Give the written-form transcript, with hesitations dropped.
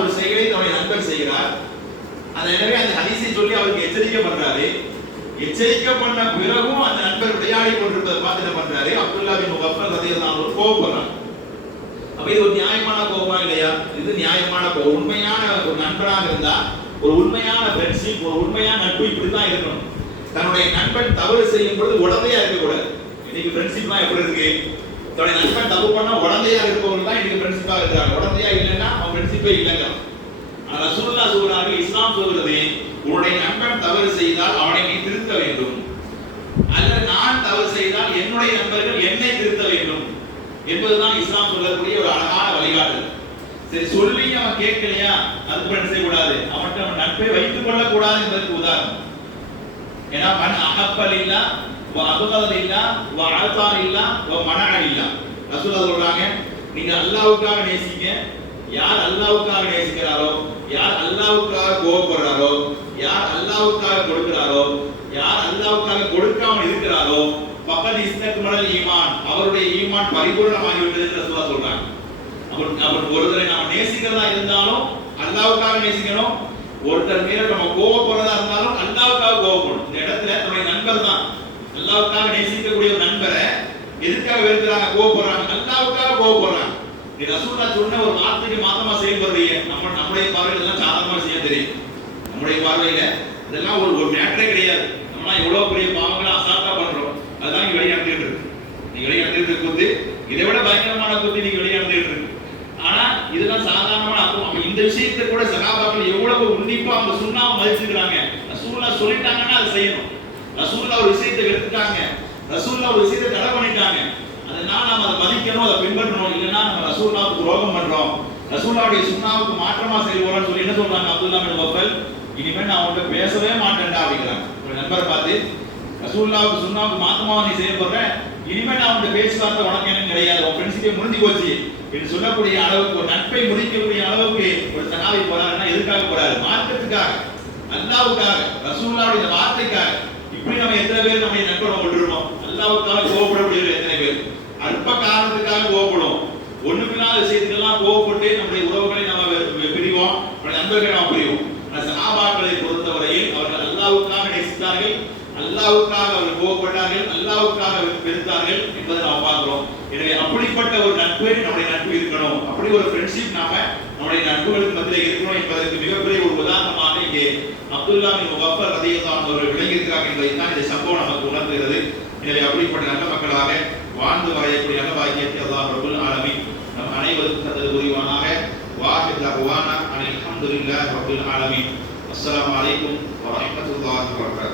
ஒரு செயலை தன்னுடைய நண்பர் செய்கிறார். அது எனவே அந்த ஹதீஸை சொல்லி அவருக்கு எச்சரிக்கை பண்றாரு. எச்சரிக்கை பண்ண பிறகும் அந்த நண்பர் விளையாடி கொண்டிருப்பதை பார்த்து என்ன பண்றாரு, அப்துல்லா பின் முகஃபல் ரலியல்லாஹு அன்ஹு கோபப்படுறாங்க. அப்ப இது ஒரு நியாயமான கோபமா இல்லையா? இது நியாயமான கோபம். உண்மையான ஒரு நண்பராக இருந்தா, ஒரு உண்மையான ஃப்ரெண்ட்ஷிப், ஒரு உண்மையான நட்பு இப்படிதான் இருக்கணும். தன்னுடைய நண்பன் தவறு செய்யும் பொழுது உடந்தையா இருக்கக்கூடாது. இன்னைக்கு ஃப்ரெண்ட்ஷிப்லாம் எப்படி இருக்கு? தன்னுடைய நண்பன் தப்பு பண்ணா உடந்தையா இருக்கவங்க தான் இன்னைக்கு ஃப்ரெண்ட்ஷிப்பா இருக்காங்க. உடந்தையா இல்லைன்னா அவன் ஃப்ரெண்ட்ஷிப்பே இல்லைங்க. ஆனா ரசூலுல்லாஹ் சொல்றாங்க, இஸ்லாம் சொல்றது, உன்னுடைய நண்பன் தவறு செய்தால் அவனை நீ திருத்த வேண்டும், அல்ல நான் தவறு செய்தால் என்னுடைய நண்பர்கள் என்னை திருத்த வேண்டும் என்பதுதான் இஸ்லாம் சொல்லக்கூடிய ஒரு அழகான வழிகாட்டு. சரி, சொல்லி அவன் கேட்கலையா, அதுக்கு என்ன செய்யக்கூடாது, அவன்கிட்ட அவன் நட்பை வைத்துக் கொள்ளக் கூடாது என்பதற்கு உதாரணம். ஏன்னா மன் அகப்பலில்லா வ அபகலில்லா வ அஅதாலில்லா வ மனஅலில்லா. ரசூலுல்லாஹ் சொல்றாங்க, நீங்க அல்லாஹ்வுக்காக நேசிங்க, யார் அல்லாஹ்வுக்காக நேசிக்கிறாரோ, யார் அல்லாஹ்வுக்காக கோபப்படுறாரோ, யார் அல்லாஹ்வுக்காக கொடுக்கிறாரோ, யார் அல்லாஹ்வுக்காக கொடுக்காமல் இருக்கிறாரோ, பக்கத் இஸ்தக்மலல் ஈமான், அவருடைய ஈமான் பரிபூர்ணமாகி விட்டது என்று ரசூலுல்லாஹ் சொல்றாங்க. அவன் ஒருத்தரை நாம நேசிக்கிறதா இருந்தாலும் அல்லாஹ்வுக்காக நேசிக்கணும், ஒருத்தர் மேல நம்ம கோபப்படுறதா இருந்தாலும் அல்லாஹ்வுக்காக கோபப்படணும். இந்த இடத்துல நம்முடைய நண்பர் தான், அல்லாஹ்வுக்காக நேசிக்கக்கூடிய ஒரு நண்பரை எதுக்காக வெறுக்கிறாங்க, கோபப்படுறாங்க, அல்லாஹ்வுக்காக கோபப்படுறாங்க. நீ ரசூலுல்லாஹ் சொன்ன ஒரு வார்த்தைக்கு மாத்தமா செயல்படுறீங்க. நம்முடைய பார்வையில எல்லாம் சாதாரணமா செய்ய தெரியும். நம்முடைய பார்வையில இதெல்லாம் ஒரு மேட்டரே கிடையாது. நம்மளாம் எவ்வளவு பெரிய பாவங்களை அசால்ட்டா பண்றோம். அதுதான் நீங்க வெளியாண்டுட்டு இருக்கு. நீங்க வெளியாண்டுட்டு இருக்குது இதை விட பயங்கரமான குத்தி நீங்க வெளியாண்டுட்டு இருக்கு. ஆனா இதெல்லாம் சாதாரணமான அப்போ இந்த விஷயத்தை கூட சகாபாக்கள் எவ்வளவு உன்னிப்பா அவங்க சுண்ணாவை மதிச்சுக்கிறாங்க. ரசூலுல்லாஹ் சொல்லிட்டாங்கன்னா அதை செய்யணும். ரசூலுல்லாஹ் ஒரு விஷயத்தை எடுத்துட்டாங்க, ரசூலுல்லாஹ் ஒரு விஷயத்தை தடை பண்ணிட்டாங்க, அதனால நாம அதை மதிக்கணும், அதை பின்பற்றணும். இல்லைன்னா நம்ம ரசூலுல்லாஹ்வுக்கு துரோகம் பண்றோம், ரசூலுல்லாஹ்வுடைய சுண்ணாவுக்கு மாற்றமா செயல்படுறோம்னு சொல்லி என்ன சொல்றாங்க, அப்துல்லா பின் முகஃபல், இனிமே நான் அவன்கிட்ட பேசவே மாட்டேன்டா அப்படிங்கிறாங்க. ஒரு நண்பரை பார்த்து, ரசூலுல்லாஹ்வுக்கு சுண்ணாவுக்கு மாற்றமா நீ செயல்படுற, இனிமே நான் அவன்கிட்ட பேச்சுவார்த்தை உனக்கு எனக்கு கிடையாது, உன் ஃப்ரெண்ட்ஷிப்பே முடிஞ்சு போச்சு என்று சொல்லக்கூடிய அளவுக்கு, ஒரு நட்பை முடிக்கக்கூடிய அளவுக்கு ஒரு சகாபி போறாருன்னா எதுக்காக போறாரு? மார்க்கத்துக்காக, அல்லாஹ்வுக்காக, ரசூலுல்லாஹ்வுடைய இந்த வார்த்தைக்காக. இப்படி நம்ம எத்தனை பேர் நம்ம நட்பை விட்டுருவோம்? அல்லாஹ்வுக்காக கோபப்படக்கூடிய எத்தனை பேர்? அற்ப காரணத்துக்காக கோபப்படுவோம், ஒண்ணுமில்லாத விஷயத்துக்கெல்லாம் கோபப்பட்டு நம்முடைய உறவுகளை நம்ம பிரிவோம், நம்முடைய நண்பர்களை நாம் பிரிவோம். சஹாபாக்களை பொறுத்தவரையில் அவர்கள் அல்லாஹ்வுக்காக நேசித்தார்கள், அல்லாஹ்வுக்காக அவர்கள் கோபப்பட்டார்கள், அல்லாஹ்வுக்காக வெறுத்தார்கள் என்பதை நாம் பார்க்கிறோம். எனவே அப்படிப்பட்ட ஒரு நட்பு நம்முடைய நட்பு இருக்கணும், அப்படி ஒரு ஃப்ரெண்ட்ஷிப் நாம நம்முடைய நட்புகளுக்கு மத்தியிலே இருக்கணும் என்பதற்கு மிகப்பெரிய ஒரு உதாரணமாக இங்கே அப்துல்லா பின் முகஃபல் ரலியல்லாஹு அன்ஹு அவர்கள் விளங்கியிருக்கிறார்கள் என்பதை தான் இந்த சம்பவம் நமக்கு உணர்த்துகிறது. எனவே அப்படிப்பட்ட நல்ல மக்களாக வாழ்ந்து வரையக்கூடிய நல்ல பாக்கியத்தை அல்லாஹ் ரப்பல் ஆலமீன் நம் அனைவருக்கும் தந்தது புரிவானாக. வாஹித் தஅவானா அனில் ஹம்துலில்லாஹி ரப்பில் ஆலமீன். அஸ்ஸலாமு அலைக்கும் வ ரஹ்மத்துல்லாஹி வ பரகாத்துஹு.